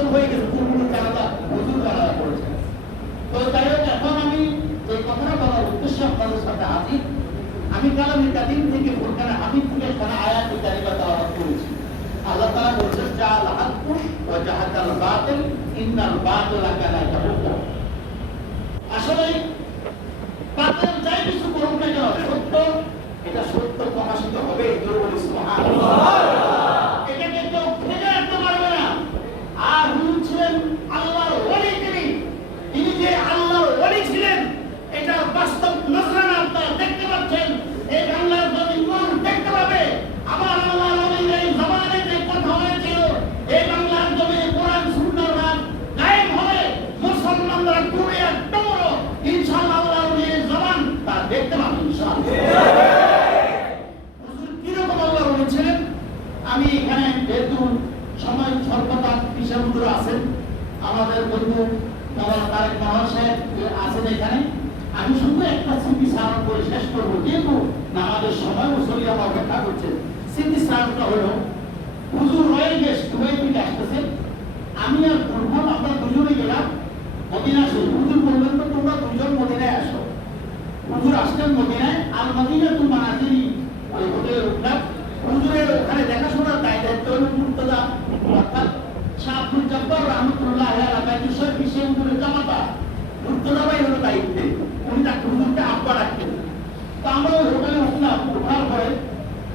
বছর হয়ে গেছে পূর্বপুরুষ জানালা হুজুর জানালা করেছে। তো যাই এখন আমি যে কথাটা বলার উদ্দেশ্যে আপনাদের সাথে হাজির, আমি কালাম কাদিম থেকে ফুরকানা হামিদ থেকে কোন আয়াত কারিমা তেলাওয়াত করেছি। আল্লাহ তাআলা বলছেন জাল হাক্কু ওয়া জাহাদাল বাতিল, ইন্নাল বাতিলা কানা ইয়াহুদা। আসলে বাতিল যাই কিছু করুক না কেন, সত্য, এটা সত্য প্রকাশিত হবে জোর সুবহানাল্লাহ এটাকে কেউ ফেলে রাখতে পারবে না আর হুজুর ছিলেন আল্লাহর ওলি তিনি তিনি যে আল্লাহর ওলি ছিলেন এটার বাস্তব নজরানা আপনারা দেখতে পাচ্ছেন এই বাংলার জমিন মানুষ দেখতে পাবে আমার আল্লাহর ওলির এই জমানে যে কথা হয়েছিল এই বাংলার জমিনে কোরআন সুন্নাহর রাত কায়েম হবে মুসলমানরা ডুবে আর ডুবো ইনশাআল্লাহ আল্লাহর ওলির জবান তা দেখতে পাবে ইনশাআল্লাহ হুজুর কীরকম আল্লাহর ওলি ছিলেন আমি এখানে যেহেতু সময় হুজুর আছেন। আমাদের বন্ধু বাবা তারেক মহান আছেন এখানে। আমি শুধু একটা স্মৃতি স্মারণ করে শেষ করব, যেহেতু নামাজের সময় মুসলি আমার অপেক্ষা করছেন। স্মৃতি স্মারণটা হলো, হুজুর রয়ে গেছ দুবাই থেকে আসতেছে। আমি আর দুর্বল আমরা দুজনে গেলাম মদিনা শরীফ। হুজুর বললেন, তো তোমরা দুজন মদিনায় আসো। হুজুর আসলেন মদিনায় আর মদিনা তু মানাজিরি ওই হোটেলে উঠলাম হুজুরের ওখানে দেখাশোনার দায় দায়িত্ব হলো মুর্তজা অর্থাৎ শাহ আব্দুল জব্বার রহমতুল্লাহ আলাইহি বাইতুল্লাহ বিশ্বে হুজুরের জামাতা মুর্তজা ভাই হলো দায়িত্বে উনি তাকে হুজুরকে আব্বা রাখতেন তো আমরা ওই হোটেলে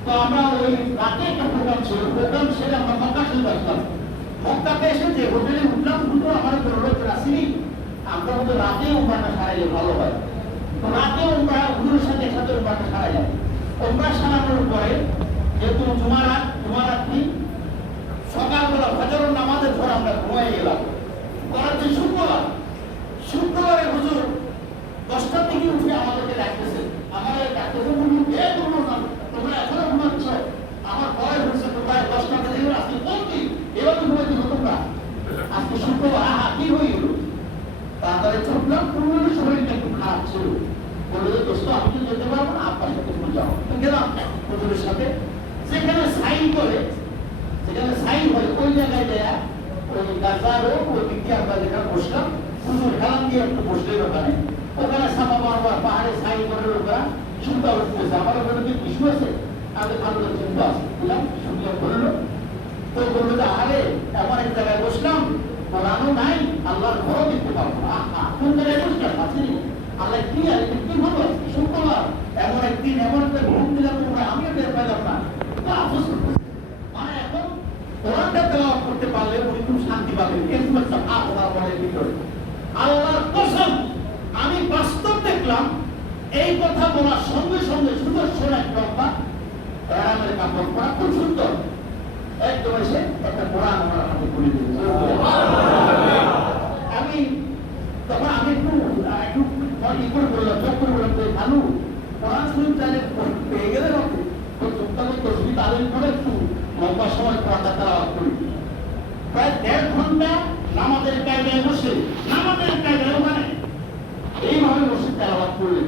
তো আমরা ওই রাতে একটা প্রোগ্রাম ছিল প্রোগ্রাম আমরা মক্কা মক্কাতে এসে যে হোটেলে উঠলাম হুজুর আমার আমরা রাতে সারাইলে ভালো হয়। তো রাতে উমরা, হুজুরের সাথে একসাথে উমরাটা সারা যায় উমরা সারানোর পরে যেহেতু জুমারাত জুমারাত্রি সকালবেলা ফজরের নামাজের পর আমরা ঘুমাই গেলাম। করার যে শুক্রবার দশটার উঠে আমাদেরকে ডাকতেছে আমাদের ডাকতেছে বলুন কে তোমরা না। তোমরা এখনও ঘুমাচ্ছ আমার বয়স হচ্ছে তোমরা দশটা থেকে আজকে দিন এবার ঘুমাইতে হতো না। আজকে শুক্রবার। আহা, কি হয়ে গেল? তাড়াতাড়ি পুরোনো শরীরটা একটু খারাপ ছিল। বলল যে, দোস্ত, আমি তো যেতে পারব না। আপনার সাথে তুমি যাও। গেলাম হুজুরের সাথে। সেখানে সাইন করে সেখানে সাইন হয়, ওই জায়গায় দেয়া ওই গাছার হোক, ওই দিকে আমরা যেখানে বসলাম হুজুর হেলান দিয়ে একটু বসলেন ওখানে ওখানে সাপা মারবার পাহাড়ে সাইন করে লোকরা শুনতে উঠতেছে। আমার ওখানে কি কিছু আছে। আমি ভালো চিন্তা আছে। বুঝলাম? শুনলে বলল তো বলল যে, আরে, এমন এক জায়গায় বসলাম। কোরআনও নাই। আল্লাহর ঘরও দেখতে পাবো না। কোন জায়গায় বসলাম? আছে আল্লাহ কি আর কি ভালো আছে? শুক্রবার এমন একদিন এমন একটা ঘুম দিলাম তোমরা আমিও টের পাইলাম না। তো। মানে এখন কোরআনটা তেলাওয়াত করতে পারলে উনি খুব শান্তি পাবেন। কিন্তু একটা ভাব ওনার মনের ভিতরে আল্লাহর কসম আমি বাস্তব দেখলাম এই কথা বলার সঙ্গে সঙ্গে সুদর্শন এক লম্বা প্যারামের কাপড় পরা খুব সুন্দর। একদম এসে একটা কোরআন আমার হাতে তুলে দিয়েছে আমি তখন আমি একটু একটু ই করে বললাম, চোখ করে বললাম যে ভালো কোরআন শরীফ জানে পেয়ে গেলে রকম তো চোখটা তো তসবি তাদের করে একটু লম্বা সময় কোরআনটা তালাওয়াত করি। প্রায় দেড় ঘণ্টা নামাজের কায়দায় বসে, নামাজের কায়দায় ওখানে। এইভাবে বসে তেলাওয়াত করলেন।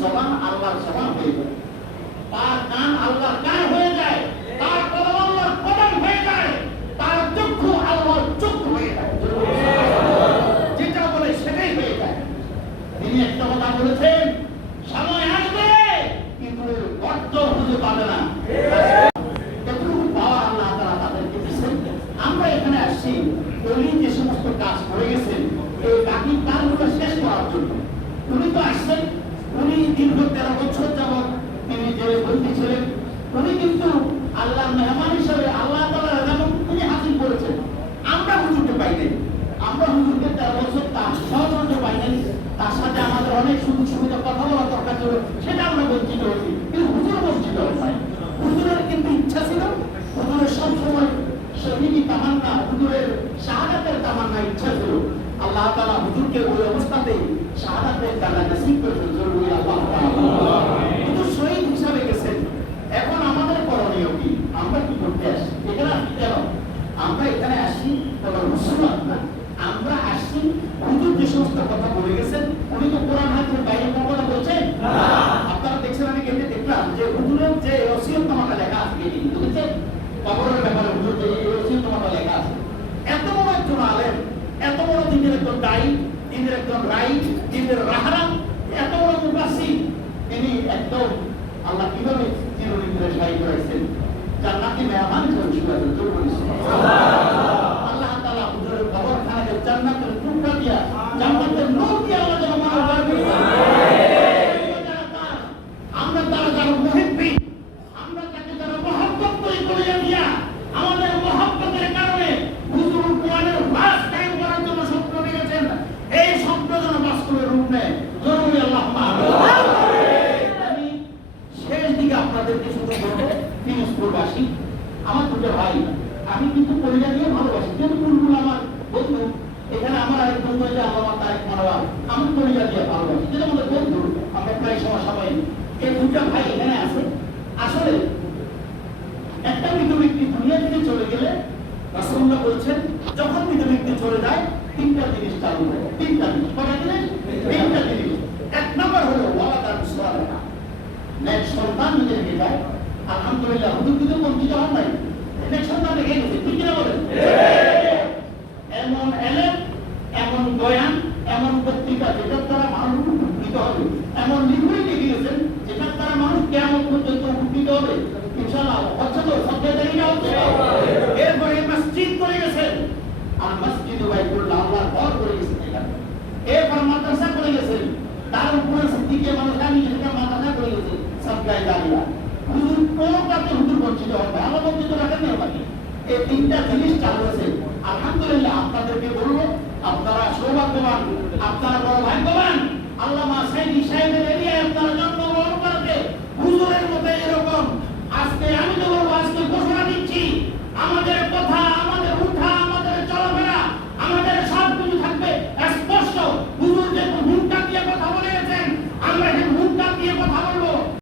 জবান আল্লাহর জবান হয়ে যায়। তার কান আল্লাহর কান হয়ে যায়। তার কদম আল্লাহর কদম হয়ে যায়। তার চক্ষু আল্লাহর চক্ষু হয়ে যায়। যেটা বলে সেটাই হয়ে যায়। তিনি একটা কথা বলেছেন, সময় আসবে কিন্তু অর্থ খুঁজে পাবে না। আমরা এখানে আসছি উনি যে সমস্ত কাজ করে গেছেন, এই বাকি কাজগুলো শেষ করার জন্য। উনি তো আসছেন দীর্ঘ তেরো বছর যাবৎ তিনি জেলে বন্দী ছিলেন। উনি কিন্তু আল্লাহ মেহমান হিসাবে আল্লাহ তিনি হাসিল করেছেন। আমরা হুজুরকে পাই নাই। আমরা হুজুরকে তেরো বছর তার সহযোগিতা পাই নাই। তার সাথে আমাদের অনেক সুযোগ সুবিধা, কথা বলা দরকার ছিল, সেটা আমরা বঞ্চিত হয়েছি। কিন্তু হুজুর বঞ্চিত হয় হুজুরের কিন্তু ইচ্ছা ছিল, হুজুরের সবসময় শহীদি তামান্না, হুজুরের শাহাদাতের তামান্না ইচ্ছা ছিল। আল্লাহ তাআলা হুজুরকে ওই অবস্থাতেই শাহাদাতের তালা নসিব করেছেন জরুরি আল্লাহ। হুজুর শহীদ হিসাবে গেছেন এখন আমাদের করণীয় কি আমরা কি করতে আসি এখানে আসি কেন আমরা এখানে আসি তবে মুসলমান না আমরা আসছি হুজুর যে সমস্ত কথা বলে গেছেন উনি তো কোরআন হাতের বাইরে কোনো কথা বলছেন আপনারা দেখছেন আমি কেটে দেখলাম যে হুজুরের যে ওসিয়ত নামাটা লেখা আছে কেটে বুঝেছেন কবরের ব্যাপারে হুজুর যে এই ওসিয়ত নামাটা লেখা আছে এত বড় একজন আলেম এত বড় দিনের একজন দায়ী দিনের একজন রাই দিনের রাহারা এত বড় মুবাসি তিনি একদম আল্লাহ কীভাবে চিরনিদ্রে সাই করেছেন জান্নাতি মেহমান হিসেবে শুয়ে আছেন জরুরি আল্লাহ তাআলা হুজুরের কবরখানাকে জান্নাতের টুকরা দিয়া জান্নাতের নূর দিয়ে আল্লাহ যেন মানব আমরা তারা যারা মুহিব্বি আমরা তাকে যারা মহব্বত করে করিয়া দিয়া আমাদের মহব্বতের কারণে হুজুর কোরআনের বাস কায়েম করার জন্য স্বপ্ন দেখেছেন এই স্বপ্ন যেন বাস্তবে রূপ নেয় জরুরি আল্লাহ আমি শেষ দিকে আপনাদেরকে শুধু বলব ফিরোজপুরবাসী আমার দুটো ভাই, আমি কিন্তু পরিবার নিয়ে ভালোবাসি কিন্তু বুলবুল আমার বন্ধু, এখানে আমার আরেক বন্ধু আছে আল্লাহ তারেক মানওয়ার আমি পরিবার দিয়ে ভালোবাসি। যেটা আমাদের বন্ধু, আমরা প্রায় সময় সবাই এই দুটা ভাই এখানে আছে, আসলে একটা মৃত ব্যক্তি দুনিয়া থেকে চলে গেলে রাসূলুল্লাহ বলছেন, যখন মৃত ব্যক্তি চলে যায়, তিনটা জিনিস চালু হয়। তিনটা জিনিস। কটা জিনিস? তিনটা জিনিস। এক নম্বর হলো সালেহা নেক সন্তান যায়, আলহামদুলিল্লাহ হুজুর কিন্তু বঞ্চিত হন নাই নেক সন্তান রেখে গেছে ঠিক কিনা বলেন এমন এলেম এমন বয়ান এমন পত্রিকা যেটার দ্বারা মানুষ উপকৃত হবে এমন লিখুই লিখে গেছেন যেটার দ্বারা মানুষ কেমন পর্যন্ত উপকৃত হবে ইনশাআল্লাহ হচ্ছে তো সব জায়গায় যাওয়া হচ্ছে তো? এরপরে মসজিদ করে গেছেন আর মসজিদ বাইতুল্লাহ আল্লাহর ঘর করে গেছেন এখানে এরপর মাদ্রাসা করে গেছেন তার উপরে সিদ্দিকে মানুষ আমি যেটা মাদ্রাসা করে গেছে। সব গায়ে দাঁড়িয়ে হুজুর কোনটাতে হুজুর বঞ্চিত হবে? আল্লাহ বঞ্চিত রাখেন না বাকি এই তিনটা জিনিস চালু আছে। আলহামদুলিল্লাহ আপনাদেরকে বলব, আপনারা সৌভাগ্যবান, আপনারা বড় ভাগ্যবান। আল্লামা সাইদি সাহেবের এরিয়ায় আপনারা জন্মগ্রহণ